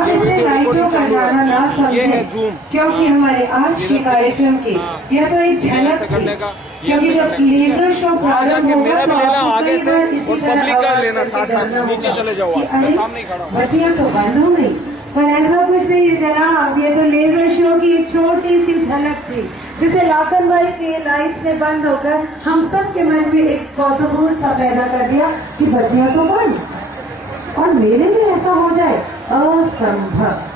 आप इसे लाइटों का जाना ना समझें, क्योंकि हमारे आज के कार्यक्रम की यह तो एक झलक थी, क्योंकि जब लेजर शो प्रारंभ होगा तो आपको कई बार इसी तरह आवाज करके डरना होगा कि अरे बत्तियां तो बंद हो गई, पर ऐसा कुछ नहीं जनाब, ये तो लेजर शो की एक छोटी सी झलक थी जिसे लाखनवाई के लाइट्स ने बंद होकर हम सब के मन में एक कौतूहल सा पैदा कर दिया कि बत्तियां तो बंद और मेले में ऐसा हो जाए, असंभव।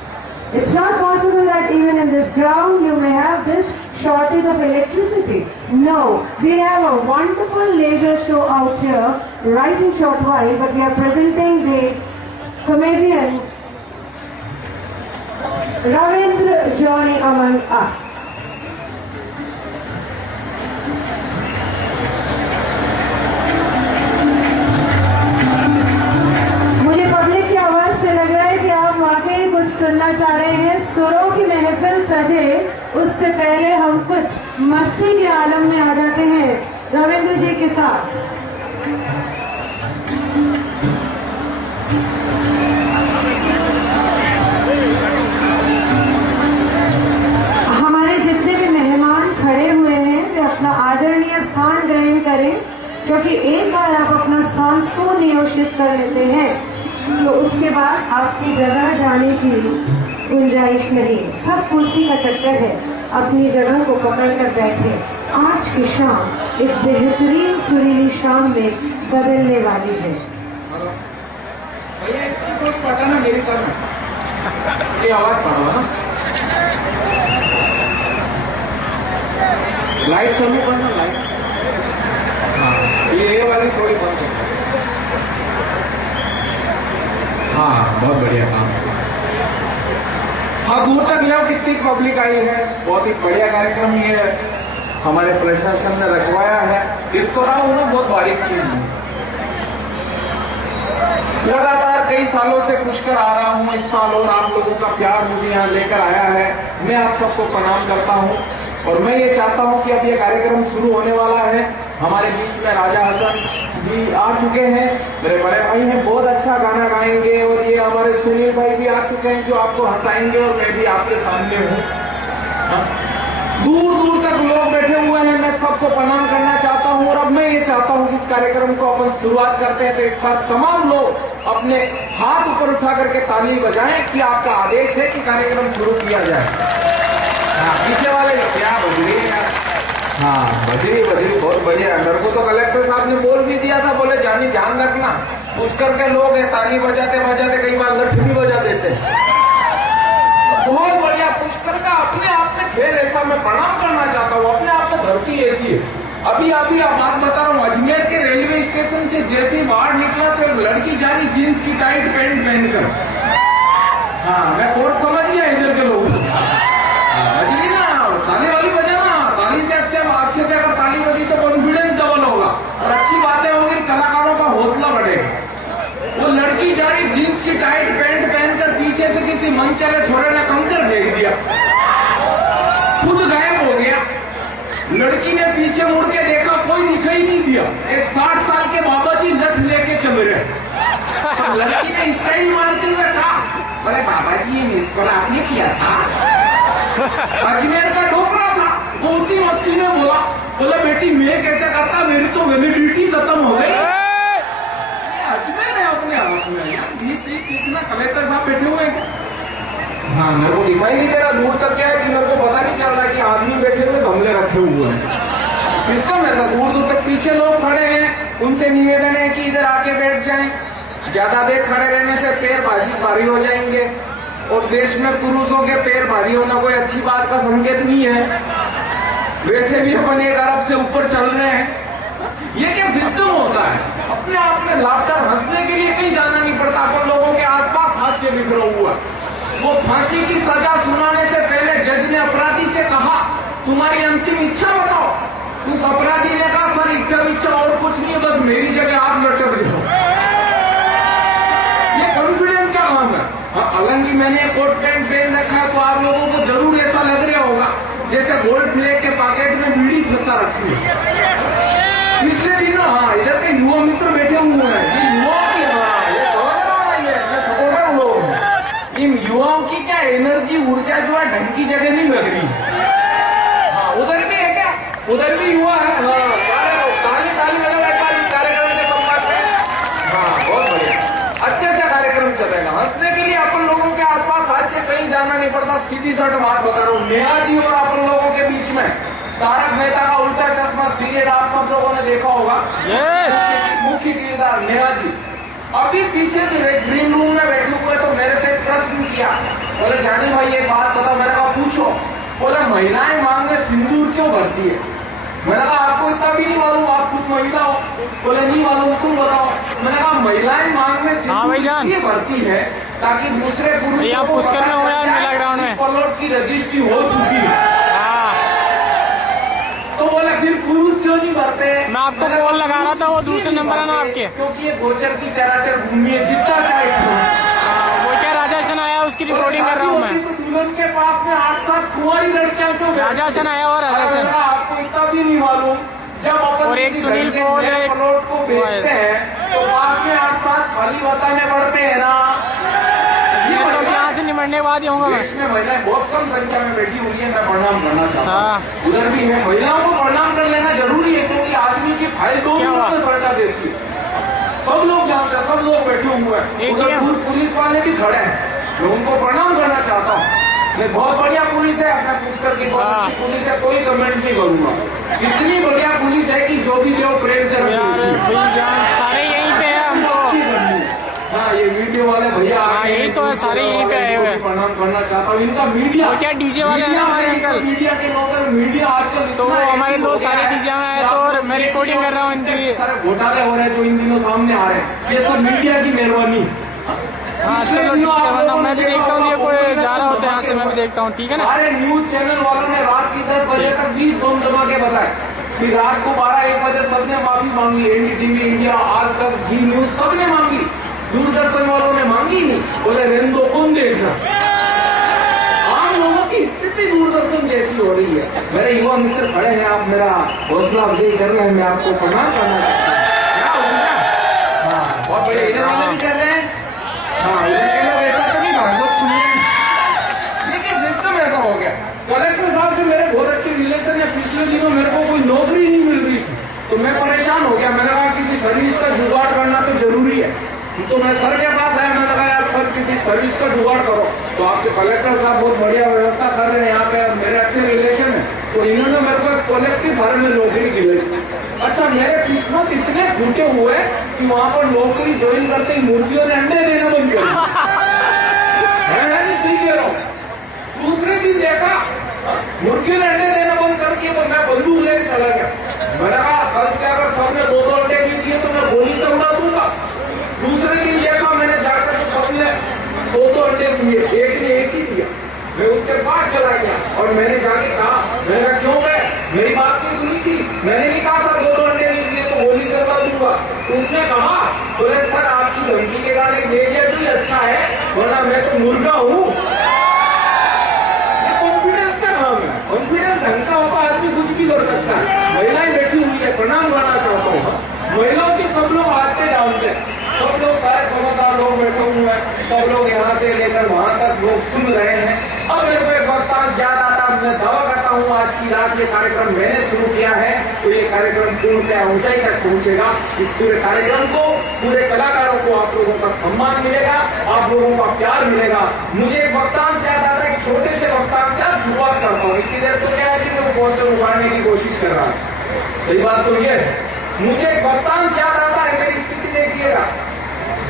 It's not possible that even in this ground you may have this shortage of electricity. No, we have a wonderful laser show out here right in short while, but we are presenting the comedian Ravindra joining among us. मुझे public की आवाज से लग रहा है कि आप वाकई कुछ सुनना चाह रहे हैं। सुरों की महफिल सजे उससे पहले हम कुछ मस्ती के आलम में आ जाते हैं रविंद्र जी के साथ। हमारे जितने भी मेहमान खड़े हुए हैं वे अपना आदरणीय स्थान ग्रहण करें, क्योंकि एक बार आप अपना स्थान सुनियोजित कर लेते हैं तो उसके बाद आपकी जगह जाने की गुंजाइश नहीं। सब कुर्सी का चक्कर है, अपनी जगह को पकड़ कर बैठे। आज की शाम एक बेहतरीन सुरीली शाम में बदलने वाली है। ये आवाज पढ़ो ना, लाइट चालू करना, लाइट हाँ ये वाली थोड़ी बंद कर। हाँ बहुत बढ़िया काम। हाँ दूर तक ले कितनी पब्लिक आई है, बहुत ही बढ़िया कार्यक्रम ये हमारे प्रशासन ने रखवाया है। देख तो रहा हूँ ना, बहुत बारीक चीज है। लगातार कई सालों से पुष्कर आ रहा हूँ, इस साल और आप लोगों का प्यार मुझे यहाँ लेकर आया है। मैं आप सबको प्रणाम करता हूँ और मैं ये चाहता हूँ कि अब ये कार्यक्रम शुरू होने वाला है। हमारे बीच में राजा हसन जी आ चुके हैं, मेरे बड़े भाई हैं, बहुत अच्छा गाना गाएंगे। और ये हमारे सुनील भाई भी आ चुके हैं जो आपको हंसाएंगे और मैं भी आपके सामने हूँ। दूर दूर तक लोग बैठे हुए हैं, मैं सबको प्रणाम करना चाहता हूँ। और अब मैं ये चाहता हूँ कि इस कार्यक्रम को अपन शुरुआत करते हैं तो एक बार तमाम लोग अपने हाथ ऊपर उठा करके ताली बजाएं कि आपका आदेश है कि कार्यक्रम शुरू किया जाए। पीछे वाले क्या बजरी है? हाँ बजरी बहुत बढ़िया। मेरे को तो कलेक्टर साहब ने बोल भी दिया था, बोले जानी ध्यान रखना, पुष्कर के लोग हैं, ताली बजाते बजाते कई बार लठ भी बजा देते हैं। बहुत बढ़िया पुष्कर का अपने आप में खेल ऐसा, मैं प्रणाम करना चाहता हूँ। अपने आप में धरती ऐसी है। अभी आप बात बता रहा हूँ, अजमेर के रेलवे स्टेशन से जैसे ही बाहर निकला तो एक लड़की जा रही जीन्स की टाइट पैंट पहनकर। हाँ मैं कोर्ट समझ गया इधर के लोग। बजरी ना, ताली वाली बजाना, ताली से अच्छे से अगर ताली बजी तो कॉन्फिडेंस डबल होगा और अच्छी बातें होंगी, कलाकारों का हौसला बढ़ेगा। वो लड़की जा रही जीन्स की टाइट पैंट पहनकर, पीछे से किसी मनचले छोरे ने कंकर फेंक दिया, खुद गायब हो गया। लड़की ने पीछे मुड़ के देखा, कोई दिखाई नहीं दिया। एक 60 साल के बाबा जी लठ लेके चल रहे। लड़की ने स्टाइल मारते हुए कहा, बोले बाबा जी ये मिस कॉल आपने किया था? अजमेर का ठोकरा था, वो उसी मस्ती में बोला बेटी मैं कैसे करता, मेरी तो वैलिडिटी खत्म हो गई। अजमेर है अपने हाथ में यार, कितना कलेक्टर साहब बैठे हुए हैं। हाँ मेरे को दिखाई नहीं दे रहा, दूर तक क्या है कि मेरे को पता नहीं चल रहा कि आदमी बैठे हुए गमले रखे हुए हैं। सिस्टम ऐसा, दूर दूर तक पीछे लोग खड़े हैं, उनसे निवेदन है कि इधर आके बैठ जाएं। ज्यादा देर खड़े रहने से पैर भारी हो जाएंगे और देश में पुरुषों के पैर भारी होना कोई अच्छी बात का संकेत नहीं है। वैसे भी अपन 1 अरब से ऊपर चल रहे हैं। ये क्या सिस्टम होता है? अपने आप में लाफ्टर हंसने के लिए कहीं जाना नहीं पड़ता। अपन लोगों के आसपास हास्य बिखरा हुआ। वो फांसी की सजा सुनाने से पहले जज ने अपराधी से कहा, तुम्हारी अंतिम इच्छा बताओ। उस अपराधी ने कहा, सर इच्छा और कुछ नहीं है, बस मेरी जगह आप लटक जाओ। ये कॉन्फिडेंस क्या काम है? हालांकि मैंने कोट पैंट पहन रखा है तो आप लोगों को जरूर ऐसा लग रहा होगा जैसे गोल्ड प्लेट के पैकेट में बीड़ी फंसा रखी है। पिछले दिनों हाँ इधर के युवा मित्र बैठे हुए हैं, ये युवा की ये सपोर्टर लोग हैं। इन युवा एनर्जी ऊर्जा जो है ढंग की जगह नहीं लग रही है। हाँ, उधर भी है क्या? उधर भी हुआ है। हाँ, सारे लोग ताली ताली बजाओ एक बार इस कार्यक्रम के सम्मान में। हाँ, बहुत बढ़िया, अच्छे से कार्यक्रम चलेगा। हंसने के लिए अपन लोगों के आसपास आज से कहीं जाना नहीं पड़ता। सीधी सट बात बता रहा हूँ, नेहा जी और अपन लोगों के बीच में तारक मेहता का उल्टा चश्मा सीरियल आप सब लोगों ने देखा होगा। मुख्य किरदार नेहा जी अभी पीछे ग्रीन रूम में बैठे हुए, तो मेरे से प्रश्न किया, बोले जानी भाई ये बात बताओ। मैंने कहा पूछो। बोले महिलाएं मांग में सिंदूर क्यों भरती है? मैंने कहा आपको इतना भी नहीं मालूम, आप खुद महिला हो। बोले नहीं मालूम, तुम बताओ। मैंने कहा महिलाएं मांग में सिंदूर इसलिए भरती है ताकि दूसरे पुरुषों को पलट की रजिस्ट्री हो चुकी है। तो बोले फिर पुरुष क्यों नहीं भरते? मैं आपको कॉल लगा रहा था, वो दूसरे नंबर है ना आपके। क्योंकि ये गोचर की चराचर भूमि है, जितना चाहे वो क्या राजासन आया उसकी रिकॉर्डिंग कर रहा हूँ मैं। तो दुल्हन के पास में 8-7 कुंवारी लड़कियां क्यों? राजासन आया और राजासन आपको इतना भी नहीं मालूम, जब अपन और एक सुनील को बेचते हैं तो पास में 8-7 खाली बताने पड़ते हैं ना। तो यहाँ से निमटने के बाद ही होगा। इसमें महिलाएं बहुत कम संख्या में बैठी हुई है, मैं प्रणाम करना चाहता हूँ। उधर भी है, महिलाओं को प्रणाम कर लेना जरूरी है, क्योंकि आदमी की फाइल 2 मिनट में सल्टा देती है। सब लोग जानते हैं, सब लोग बैठे हुए हैं। उधर पुलिस वाले भी खड़े हैं, मैं उनको प्रणाम करना चाहता हूँ। ये बहुत बढ़िया पुलिस है, अपना पुष्कर की बहुत अच्छी पुलिस है, कोई कमेंट नहीं करूंगा। इतनी बढ़िया पुलिस है कि जो भी देव प्रेम से सारे यहीं पे है हमको। हाँ, ये वीडियो वाले भैया यही तो है, सारे यहीं पे आए हुए। प्रणाम करना चाहता हूँ। इनका मीडिया क्या डीजे वाले हैं हमारे अंकल? मीडिया के लोग, मीडिया आजकल तो हमारे दोस्त सारे डीजे में आए, तो मैं रिकॉर्डिंग कर रहा हूँ इनकी। सारे घोटाले हो रहे हैं जो इन दिनों सामने आ रहे हैं, ये सब मीडिया की मेहरबानी। हाँ चलो ठीक है, वरना मैं भी देखता हूँ ये कोई जा रहा होता है यहाँ से, मैं भी देखता हूँ, ठीक है ना। सारे न्यूज चैनल वालों ने रात की 10 बजे तक 20 बम दबा के बताए, फिर रात को 12-1 बजे सबने माफी मांगी। एनडीटीवी इंडिया, आज तक, जी न्यूज सबने मांगी, दूरदर्शन वालों ने मांगी नहीं। बोले रेंदो कौन देख रहा? आम लोगों की स्थिति दूरदर्शन जैसी हो रही है। मेरे युवा मित्र खड़े हैं, आप मेरा हौसला अफजाई कर रहे हैं, मैं आपको प्रणाम करना चाहता हूँ। हाँ, बहुत बढ़िया, इधर वाले भी कर रहे हैं। हाँ, इधर के लोग ऐसा तो नहीं भागवत सुन रहे हैं, लेकिन सिस्टम ऐसा हो गया। कलेक्टर साहब से मेरे बहुत अच्छे रिलेशन है, पिछले दिनों मेरे को कोई नौकरी नहीं मिल रही थी, तो मैं परेशान हो गया। मैंने कहा किसी सर्विस का जुगाड़ करना तो जरूरी है, तो मैं सर के पास आया। मैंने कहा यार सर किसी सर्विस का जुगाड़ करो, तो आपके कलेक्टर साहब बहुत बढ़िया व्यवस्था कर रहे हैं यहाँ पे, मेरे अच्छे रिलेशन है, तो इन्होंने मेरे को कलेक्टिव फार्म में नौकरी दिलाई। अच्छा, मेरे किस्मत इतने फूटे हुए कि वहां पर नौकरी ज्वाइन करते ही मुर्गियों ने अंडे देना बंद कर दिया। नहीं सही कह रहा हूँ। दूसरे दिन देखा मुर्गियों ने अंडे देना बंद कर दिया, तो मैं बंदूक लेकर चला गया। मैंने कहा कल से अगर सबने 2-2 अंडे नहीं दिए तो मैं गोली से उड़ा दूंगा। दूसरे दिन देखा मैंने जाकर तो सबने 2-2 अंडे दिए, एक ने एक ही दिया। मैं उसके पास चला गया और मैंने जाके कहा, मैंने कहा क्यों गए? मेरी बात नहीं सुनी थी, मैंने नहीं कहा था 2-2 अंडे नहीं दिए तो गोली से उड़ा दूंगा। तो उसने कहा, बोले सर आपकी धमकी के गाने दे दिया तो ये अच्छा है, वरना मैं तो मुर्गा हूँ। ये कॉन्फिडेंस का नाम है, कॉन्फिडेंस ढंग का होता आदमी कुछ भी कर सकता है। महिलाएं बैठी हुई है, प्रणाम करना चाहता हूँ। महिलाओं के सब लोग आते जानते हैं, सब लोग सारे समझदार लोग बैठे हुए हैं, सब लोग यहाँ से लेकर वहां तक लोग सुन रहे हैं। अब मेरे को एक वक्तांश याद आता, मैं दावा करता हूँ आज की रात ये कार्यक्रम मैंने शुरू किया है, तो ये कार्यक्रम पूर्णतः ऊंचाई तक पहुंचेगा। इस पूरे कार्यक्रम को, पूरे कलाकारों को आप लोगों का सम्मान मिलेगा, आप लोगों का प्यार मिलेगा। मुझे एक वक्तांश याद आता है, छोटे से वक्तांश से आप शुरुआत करता हूँ। इतनी देर तो क्या है कि मैं पोस्टर उगाड़ने की कोशिश कर रहा हूँ, सही बात तो ये है। मुझे एक वक्तांश याद आता है, मेरी स्थिति देखिएगा।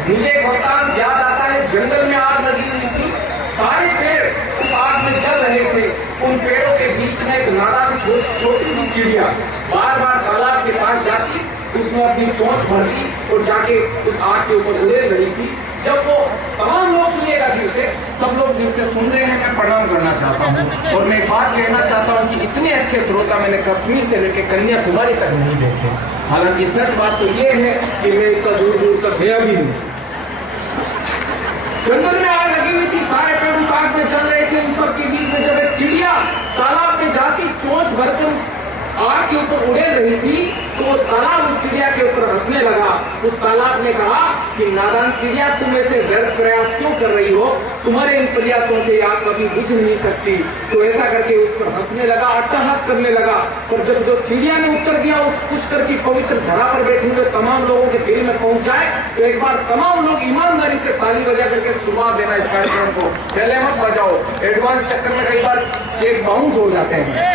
मुझे एक वक्तांश याद आता है, जंगल में आग लगी हुई थी, सारे पेड़ उस आग में जल रहे थे। उन पेड़ों के बीच में एक नादान छोटी सी चिड़िया बार बार तालाब के पास जाती, उसने अपनी चोंच भर ली और जाके उस आग के ऊपर उड़ेल रही थी। जब वो तमाम लोग सुनिएगा दिल से, सब लोग दिल से सुन रहे हैं, मैं प्रणाम करना चाहता हूँ। और मैं एक बात कहना चाहता हूँ कि इतने अच्छे श्रोता मैंने कश्मीर से लेकर कन्याकुमारी तक नहीं देखे। हालांकि सच बात तो ये है कि मैं इतना दूर दूर तक गया भी नहीं। जंगल में आग लगी हुई थी, सारे पेड़ उस आग में चल रहे थे, उन सब के बीच में जब एक चिड़िया तालाब में जाती, चोंच भरकर उस आग के ऊपर उड़ेल रही थी, तो वो तालाब उस चिड़िया के ऊपर हंसने लगा। उस तालाब ने कहा कि नादान चिड़िया, तुम ऐसे व्यर्थ प्रयास क्यों कर रही हो, तुम्हारे इन प्रयासों से आग कभी बुझ नहीं सकती। तो ऐसा करके उस पर हंसने लगा, अट्टहास करने लगा। पर जब जो चिड़िया ने उत्तर दिया उस पुष्कर की पवित्र धरा पर बैठे हुए तमाम लोगों के दिल में पहुंचाए, तो एक बार तमाम लोग ईमानदारी से ताली बजा करके शुरुआत देना इस कार्यक्रम को। पहले मत बजाओ, एडवांस चक्कर में कई बार चेक बाउंस हो जाते हैं।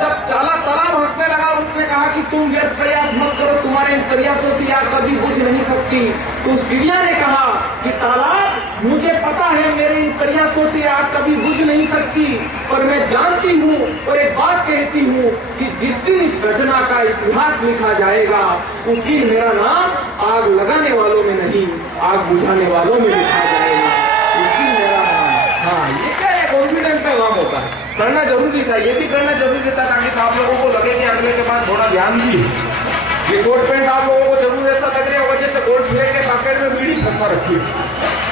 जब चाला तालाब हंसने लगा, उसने कहा कि तुम व्यर्थ प्रयास मत करो, तुम्हारे इन प्रयासों से आग कभी बुझ नहीं सकती। तो उस चिड़िया ने कहा कि तालाब, मुझे पता है मेरे इन प्रयासों से आग कभी बुझ नहीं सकती, पर मैं जानती हूँ और एक बात कहती हूँ कि जिस दिन इस घटना का इतिहास लिखा जाएगा, उस दिन मेरा नाम आग लगाने वालों में नहीं, आग बुझाने वालों में लिखा जाएगा। उस दिन मेरा नाम, हाँ, ये क्या है, कॉन्फिडेंस का काम होता है। करना जरूरी था, ये भी करना जरूरी था ताकि आप लोगों को लगे कि अगले के पास थोड़ा ध्यान भी। ये कोट पैंट आप लोगों को जरूर ऐसा लग रहा होगा जैसे कोट छुए के पॉकेट में बीड़ी फंसा रखी है।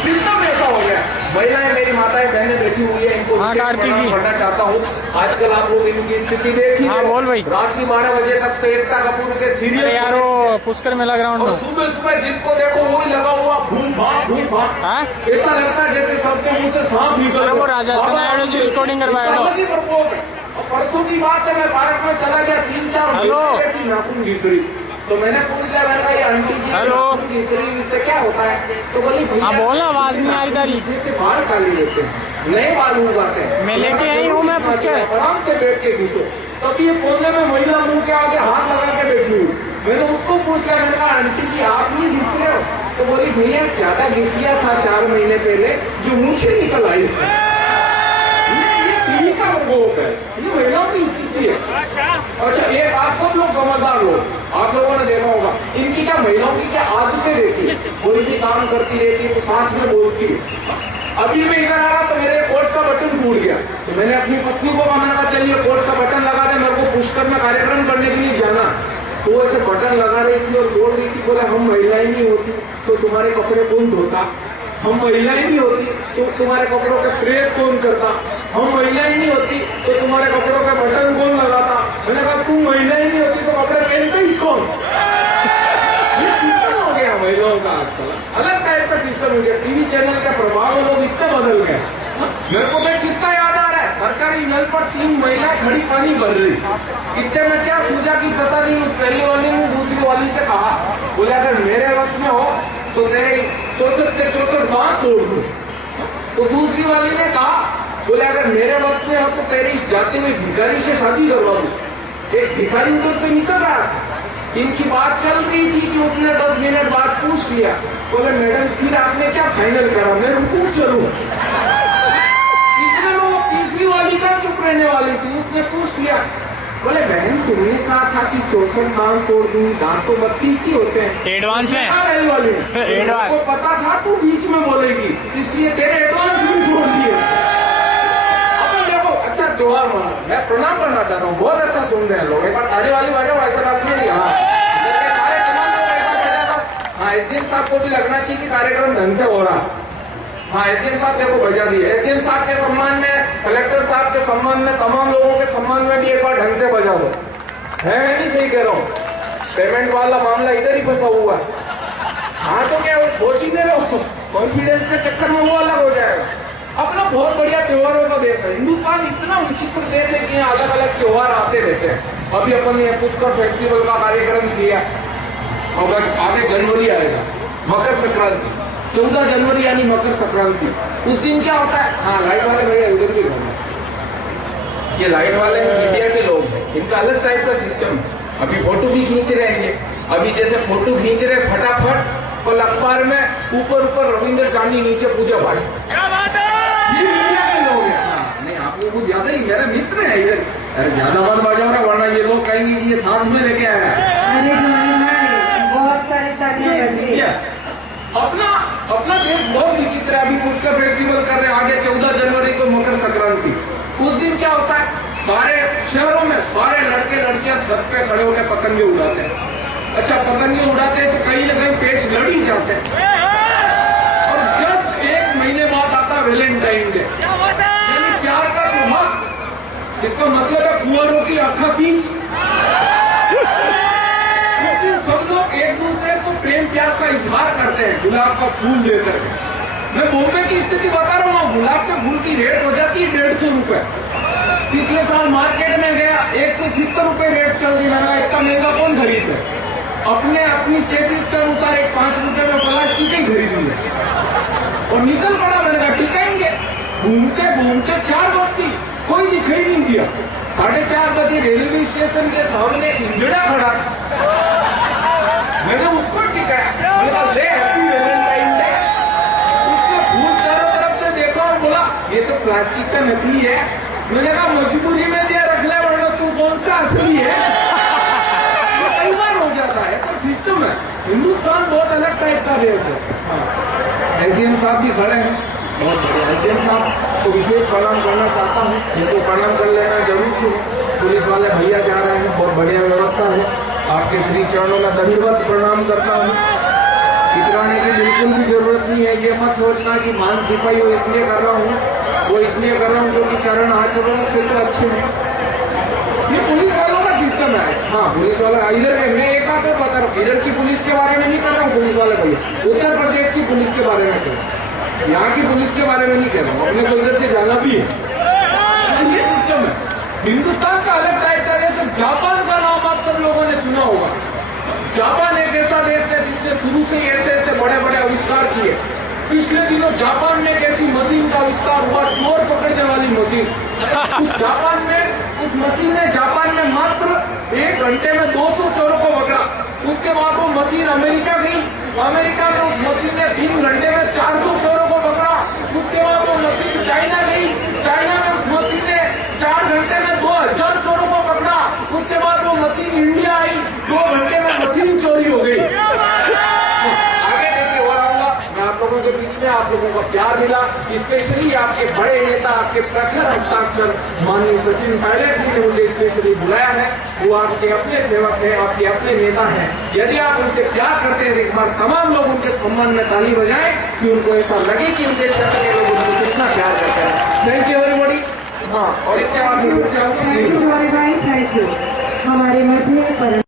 सिस्टम ऐसा हो गया। महिलाएं, मेरी माताएं बहनें बैठी हुई है, इनको पढ़ना चाहता हूँ। आजकल आप लोग इनकी स्थिति देखिए। हाँ, बोल भाई। रात की 12 बजे तक तो एकता कपूर के सीरियल यारो पुष्कर मेला ग्राउंड में सुबह सुबह जिसको देखो वही लगा हुआ भूम भाग। ऐसा लगता है जैसे सबके मुंह से सांप निकल वो राजा नायडू जी रिकॉर्डिंग करवाया। परसों की बात है, मैं पार्क में चला गया, 3-4 नाखून घिसरी। तो मैंने पूछ लिया, मैंने कहा ये आंटी जी घिसरी इससे क्या होता है? तो बोली भैया बोलना, आवाज नहीं आ रही तारी, इससे बाल चाली लेते हैं, नए बाल उगाते हैं। मैं लेके आई हूँ, मैं पूछ के आराम से बैठ के घिसो। तब ये कोने में महिला मुंह के आगे हाथ लगा के बैठी हुई। मैंने उसको पूछ लिया, मैंने कहा आंटी जी आप नहीं घिस रहे हो? तो बोली भैया ज्यादा घिस लिया था 4 महीने पहले, जो मुझे निकल आई। ये का प्रकोप है, ये महिलाओं की स्थिति है। अच्छा, एक आप सब लोग समझदार हो, आप लोगों ने देखा होगा इनकी क्या, महिलाओं की क्या आदतें रहती है। कोई भी काम करती रहती है तो सांस में बोलती है। अभी मैं इधर आ रहा तो मेरे कोट का बटन टूट गया, तो मैंने अपनी पत्नी को कहा चलिए कोट का बटन लगा दे, मेरे को पुष्कर में कार्यक्रम करने के लिए जाना। तो वो ऐसे बटन लगा रही थी और बोल रही थी, बोला हम महिलाएं नहीं होती तो तुम्हारे कपड़े कौन धोता, हम महिलाएं नहीं होती तो तुम्हारे कपड़ों का प्रेस कौन करता, हम महिलाएं नहीं होती तो तुम्हारे कपड़ों का बटन कौन लगाता। मैंने कहा तुम महिलाएं नहीं होती तो कपड़े पहनते ही कौन? ये सिस्टम हो गया महिलाओं का आजकल, अलग टाइप का सिस्टम हो गया। टीवी चैनल के प्रभाव लोग इतने बदल गए। मेरे को तो किस्सा याद आ रहा है, सरकारी नल पर 3 महिला खड़ी पानी भर रही। इतने में क्या सूझा कि पता नहीं, उस पहली वाली ने दूसरी वाली से कहा, बोले अगर मेरे वश में हो तो तेरे 64 के 64 दांत तोड़ दूं। तो दूसरी वाली ने कहा, बोले अगर मेरे वश में हो तो तेरी इस जाते हुए भिखारी से शादी करवा दूं। एक भिखारी उधर से निकल रहा था, इनकी बात चल रही थी कि उसने 10 मिनट बाद पूछ लिया, बोले मैडम फिर आपने क्या फाइनल करा, मैं रुकू चलूं? इतने लोग, तीसरी वाली का चुप रहने वाली थी, उसने पूछ लिया, बोले बहन तुमने कहा था कि 64 दांत तोड़ दूं, दांत तो 32 ही होते हैं। एडवांस में वाली को पता था तू बीच में बोलेगी, इसलिए तेरे एडवांस भी छोड़ दिए। अब देखो, अच्छा त्योहार मना, मैं प्रणाम करना चाहता हूँ, बहुत अच्छा सुन रहे हैं लोग, एक बार ताली वाली बजाओ, ऐसा बात नहीं। हाँ, SDM साहब को भी लगना चाहिए कि कार्यक्रम ढंग से हो रहा। हाँ, SDM साहब देखो बजा दिए। SDM साहब के सम्मान में, कलेक्टर साहब के सम्मान में, तमाम लोगों के सम्मान में भी एक बार ढंग से बजा दो। है नहीं, सही कह रहा हूँ, पेमेंट वाला मामला इधर ही फंसा हुआ है। हाँ तो क्या, वो सोच ही नहीं रहो, कॉन्फिडेंस के चक्कर में वो अलग हो जाएगा। अपना बहुत बढ़िया त्योहारों का देश है हिंदुस्तान, इतना विचित्र देश है कि यहाँ अलग अलग त्योहार आते रहते हैं। अभी अपन ने पुष्कर फेस्टिवल का कार्यक्रम किया, और आगे जनवरी आएगा, मकर संक्रांति, 14 जनवरी यानी मकर संक्रांति। उस दिन क्या होता है, हाँ लाइट वाले भैया उधर भी घूमना, ये लाइट वाले मीडिया के लोग हैं, इनका अलग टाइप का सिस्टम। अभी फोटो भी खींच रहे हैं, अभी जैसे फोटो खींच रहे फटाफट, कल अखबार में ऊपर ऊपर रविंद्र चांदी, नीचे पूजा भाट। ये मीडिया के लोग हैं। हाँ, नहीं आप लोग ज्यादा ही मेरे मित्र है इधर, अरे ज्यादा बात बाजाओ ना, वरना ये लोग कहेंगे कि ये साथ में लेके आया है। बहुत सारी तालियां बज रही है। अपना देश बहुत विचित्र है। अभी पुष्कर फेस्टिवल कर रहे हैं, आगे 14 जनवरी को मकर संक्रांति। उस दिन क्या होता है, सारे शहरों में सारे लड़के लड़कियां छत पे खड़े होकर पतंगे उड़ाते हैं। अच्छा, पतंगे उड़ाते हैं तो कहीं ना कहीं पेच लड़ ही जाते हैं। और जस्ट 1 महीने बाद आता है वैलेंटाइन डे, यानी प्यार का त्योहार। इसका मतलब है कुंवरों की आँखा तीज। सब लोग एक दूसरे को प्रेम प्यार का इजहार करते हैं गुलाब का फूल देकर के। मैं बॉम्बे की स्थिति बता रहा हूँ, गुलाब के फूल की रेट हो जाती है 150 रुपए। पिछले साल मार्केट में गया 170 रुपए रेट चल रही। मैंने इतना महंगा कौन खरीदे? अपनी चेसिस के अनुसार एक 5 रुपए में प्लास्टिक ही खरीदूंगे और निकल पड़ा। मैंने कहा टिकाएंगे। घूमते घूमते 4 बजती, कोई दिखाई नहीं दिया। 4:30 बजे रेलवे स्टेशन के सामने एक इंजड़ा खड़ा, मैंने उसको टिकाया। मैंने कहा ले हैप्पी वैलेंटाइन डे। उसने फूल चारों तरफ से देखा और बोला ये तो प्लास्टिक का नकली है। मैंने कहा मजबूरी में दिया, रख ले, वरना तू कौन सा असली है। ये कई बार हो जाता है, ऐसा सिस्टम है। हिंदुस्तान बहुत अलग टाइप का देश है। एसडीएम साहब भी खड़े हैं, बहुत बढ़िया। एसडीएम साहब को विशेष प्रणाम करना चाहता हूँ, इनको प्रणाम कर लेना जरूरी है। पुलिस वाले भैया जा रहे हैं, बहुत बढ़िया व्यवस्था है। आपके श्री चरणों में दंडवत प्रणाम करता हूँ। इतराने की बिल्कुल भी जरूरत नहीं है। ये मत सोचना कि मान सिपाही हो इसलिए कर रहा हूँ, वो इसलिए कर रहा हूँ क्योंकि चरण आचरण से तो अच्छे हैं। ये पुलिस वालों का सिस्टम है। हाँ, पुलिस वाला इधर है। मैं एक बात और बता रहा हूँ, इधर की पुलिस के बारे में नहीं कर रहा हूँ पुलिस वाले भैया, उत्तर प्रदेश की पुलिस के बारे में कह रहा हूँ, यहाँ की पुलिस के बारे में नहीं कह रहा हूँ। अपने को इधर से जाना भी है। ये सिस्टम है। हिंदुस्तान का अलग टाइप का जैसे जापान का नाम आप सब लोगों ने सुना होगा। जापान एक ऐसा देश है जिसने शुरू से ही ऐसे ऐसे बड़े बड़े आविष्कार किए। पिछले दिनों जापान में एक ऐसी मशीन का आविष्कार हुआ, चोर पकड़ने वाली मशीन। उस मशीन ने जापान में मात्र 1 घंटे में 200 चोरों को पकड़ा। उसके बाद वो मशीन अमेरिका गई। अमेरिका में उस मशीन ने 3 घंटे में 400 चोरों को पकड़ा। उसके बाद वो मशीन चाइना गई। चाइना में उस मशीन ने 4 घंटे में 2000 चोरों को पकड़ा। उसके बाद वो मशीन इंडिया आई, 2 घंटे में मशीन चोरी हो गई। आप लोगों के बीच में आप लोगों का प्यार मिला, स्पेशली आपके बड़े नेता, आपके प्रखर हस्ताक्षर माननीय सचिन पायलट जी ने मुझे स्पेशली बुलाया है। वो आपके अपने सेवक हैं, आपके अपने नेता हैं। यदि आप उनसे प्यार करते हैं, एक बार तमाम लोग उनके सम्मान में ताली बजाएं कि उनको ऐसा लगे कि उनके शहर के लोग उनको कितना प्यार करते हैं। Thank you everybody. हाँ, और इसके बाद थैंक यू हमारे मध्य